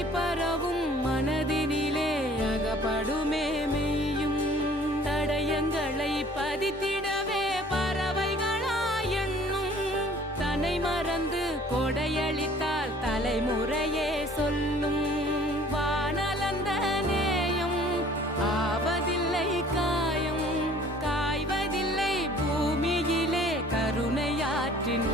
ஒளி பரவும் மனதினிலே அகப்படுமே மெய்யும் தடயங்களை பதித்திடவே பறவைகளாயெண்ணும் தன்னை மறந்து கொடையளித்தால் தலைமுறையே சொல்லும் வானலந்த நேயம் ஆவதில்லை காயம் காய்வதில்லை பூமியிலே கருணையாற்றின்